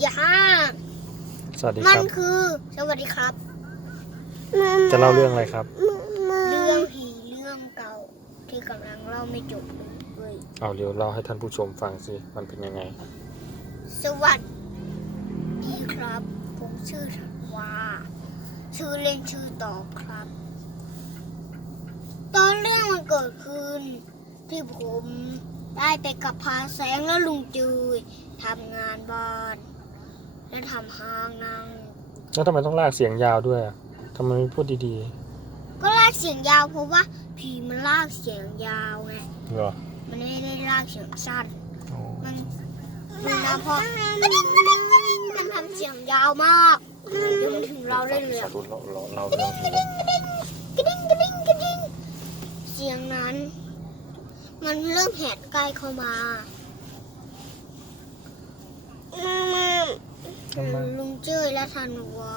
อย่าห้ามสวัสดีมัคนรับคือ สวัสดีครับ จะเล่าเรื่องอะไรครับ เรื่องผีเรื่องเก่า ที่กำลังเล่าไม่จบเลยเอาเดี๋ยวเล่าให้ท่านผู้ชมฟังสิ มันเป็นยังไง สวัสดีครับ ผมชื่อธันวาชื่อเล่นชื่อต่อครับ ตอนเรื่องมันเกิดขึ้น ที่ผมได้ไปกับพาแสงและลุงจืยทำงานบ้าน และทำห้างนั่งแล้วทำไมต้องลากเสียงยาวด้วยอะทำไมไม่พูดดีก็ลากเสียงยาวเพราะว่าผีมันลากเสียงยาวไง ๆเหรอมันไม่ได้ลากเสียงสั้นโอ้มันมันนะพอกระดิ่งกระดิ่งกระดิ่งมันทำเสียงยาวมาก เดี๋ยวมันถึงเราได้เลยสาอะธุเราเราเราเรื่องผีกระดิ่งกระดิ่งกระดิ่งเสียงนั้น มันเริ่มแหดใกล้เข้ามา ทำไมลุงเจ้ยและธันวา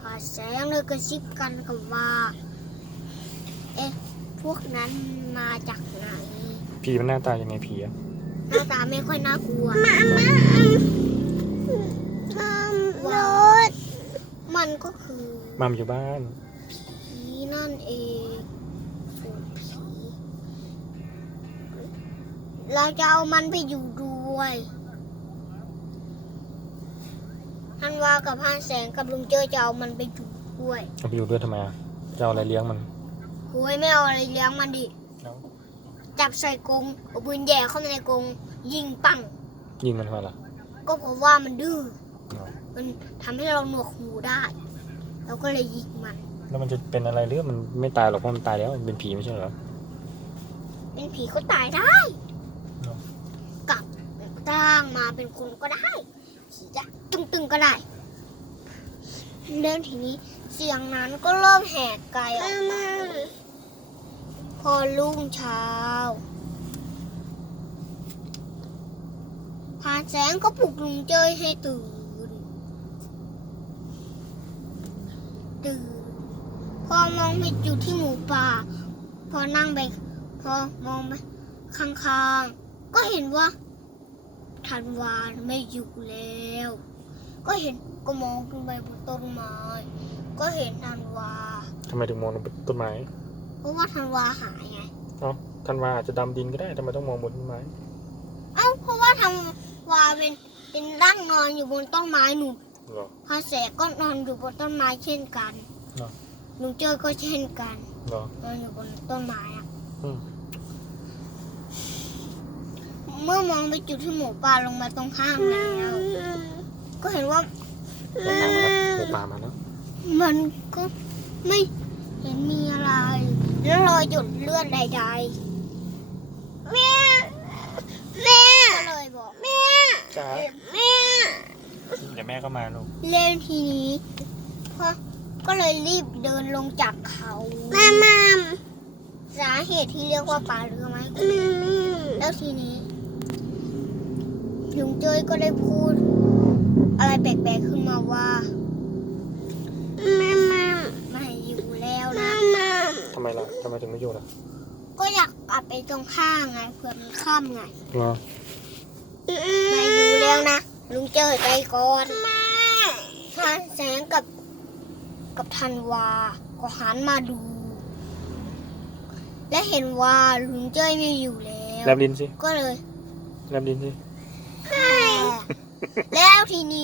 พาแสงเลยกระซิบกันกับว่า เอ๊ะ พวกนั้นมาจากไหน ผีมันหน้าตายังไงผีอะหน้าตาไม่ค่อยน่ากลัวว่ารมันก็คือมามอยู่บ้านผีนั่นเองฝูงผี เราจะเอามันไปอยู่ด้วย ทันวากับพานแสงกับลุงเจ้ยจะเอามันไปอยู่ด้วย เอาไปอยู่ด้วยทำไมอะจะเอาอะไรเลี้ยงมันโอ้ยไม่เอาอะไรเลี้ยงมันดิ แล้วจับใส่กรงเอาปืนแย่เข้ามาในกรงยิงปัง ยิงมันทำไมล่ะก็เพราะว่ามันดื้ออ๋อมันทำให้เราหนวกหูได้ เราก็เลยยิงมัน แล้วมันจะเป็นอะไรหรือมันไม่ตายหรอกเพราะมันตายแล้วมันเป็นผีไม่ใช่เหรอ เป็นผีก็ตายได้ เนอะ กลับร่างมาเป็นคนก็ได้ผีจะตึ งๆก็ได้ เรื่องทีนี้เสียงนั้นก็เริ่มแหกไกลออกมาพอรุ่งเช้าพานแสงก็ปลุกลุงเจ้ยให้ตื่น ตื่น พอมองไปอยู่ที่หมูป่า พอนั่งไป พอมองไปข้างๆ ก็เห็นว่าธันวาไม่อยู่แล้ว ก็เห็นก็มองขึ้นไปบนต้นไม้ ก็เห็นธันวาทำไมถึงมองลงไปต้นไม้เพราะว่าธันวาหายไงเอ้าท่านว่าอาจจะดำดินก็ได้ทำไมต้องมองบนต้นไม้ เอ้าเพราะว่าธันวาเป็นเป็นร่างนอนอยู่บนต้นไม้หนูเหรอพระแสงก็นอนอยู่บนต้นไม้เช่นกันเหรอลุงเจ้ยก็เช่นกันเหรอนอนอยู่บนต้นไม้อะอืมเมื่อมองไปจุดที่หมูป่าลงมาตรงข้างแล้วก็เห็นว่า หมูป่ามาแล้วหมูป่ามาแล้วมันก็ไม่เห็นมีอะไร แล้วรอยหยดเลือดใดๆแม่แม่ก็เลยบอกแม่จ้าแม่เดี๋ยวแม่ก็มาลูกเล่นทีนี้พ่อก็เลยรีบเดินลงจากเขาแม่มามสาเหตุที่เรียกว่าป่าเรือไหมแล้วทีนี้ลุงเจ้ยก็ได้พูดอะไรแปลก ทำไมล่ะทำไมถึงไม่อยู่ล่ะก็อยากกลับไปตรงข้างไงเผื่อมันค่ำไงเหรอไม่อยู่แล้วนะลุงเจอใจก่อนทันแสงกับ กับธันวาก็หันมาดู และเห็นว่าลุงเจ้ยไม่อยู่แล้วแลบลิ้นสิก็เลยแลบลิ้นสิ แล้วทีนี้